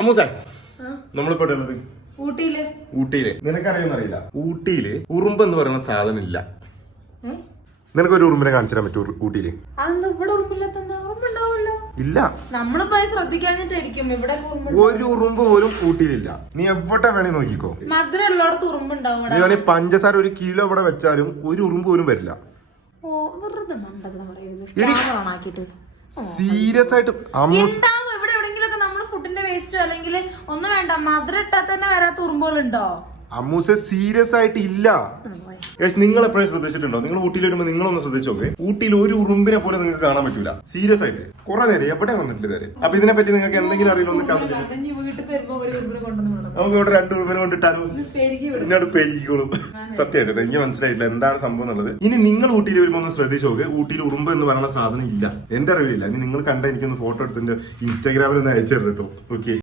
അമ്മൂസേ, നമ്മളിപ്പോ ഉള്ളത് ഊട്ടിയില്. നിനക്കറിയുന്നറിയില്ല, ഊട്ടിയില് ഉറുമ്പ് എന്ന് പറയുന്ന സാധനം ഇല്ല. നിനക്കൊരു ഉറുമ്പിനെ കാണിച്ചു തരാൻ പറ്റൂ ഊട്ടിയില്? ഇല്ല, ഒരു ഉറുമ്പ് പോലും ഊട്ടിയിലില്ല. നീ എവിടെ വേണേ നോക്കിക്കോ. നീ വേണേ പഞ്ചസാര 1 കിലോ ഇവിടെ വെച്ചാലും ഒരു ഉറുമ്പ് പോലും വരില്ല. സീരിയസ് ആയിട്ട് ഫുഡിന്റെ വേസ്റ്റോ അല്ലെങ്കിൽ ഒന്നും വേണ്ട, മധുരം ഇട്ടാൽ തന്നെ വരാത്ത ഉറുമ്പുകളുണ്ടോ? അമ്മൂസ സീരിയസ് ആയിട്ട് ഇല്ല. നിങ്ങൾ എപ്പോഴും ശ്രദ്ധിച്ചിട്ടുണ്ടോ? നിങ്ങൾ ഊട്ടിയിൽ വരുമ്പോ നിങ്ങളൊന്ന് ശ്രദ്ധിച്ചു നോക്കേ, ഊട്ടിയിൽ ഒരു ഉറുമ്പിനെ പോലെ നിങ്ങൾക്ക് കാണാൻ പറ്റൂല. സീരിയസ് ആയിട്ട് കുറെ നേരം എവിടെ വന്നിട്ടില്ല ഇതുവരെ. അപ്പൊ ഇതിനെ പറ്റി നിങ്ങൾക്ക് എന്തെങ്കിലും അറിയില്ല? ഒന്ന് കാണുന്നില്ല. നമുക്ക് ഇവിടെ 2 ഉറുമ്പിനെ കൊണ്ടിട്ടാലും എന്നോട് പെരിക്കോളും. സത്യമായിട്ട് എനിക്ക് മനസ്സിലായിട്ടില്ല എന്താണ് സംഭവം എന്നുള്ളത്. ഇനി നിങ്ങൾ ഊട്ടിയിൽ വരുമ്പോ ഒന്ന് ശ്രദ്ധിച്ചു നോക്ക്, ഊട്ടിയിൽ ഉറുമ്പ് എന്ന് പറയുന്ന സാധനം ഇല്ല. എന്റെ അറിവില്ല. ഇനി നിങ്ങൾ കണ്ട എനിക്കൊന്ന് ഫോട്ടോ എടുത്തിന്റെ ഇൻസ്റ്റാഗ്രാമിൽ ഒന്ന് അയച്ചു തരട്ടോ. ഓക്കെ.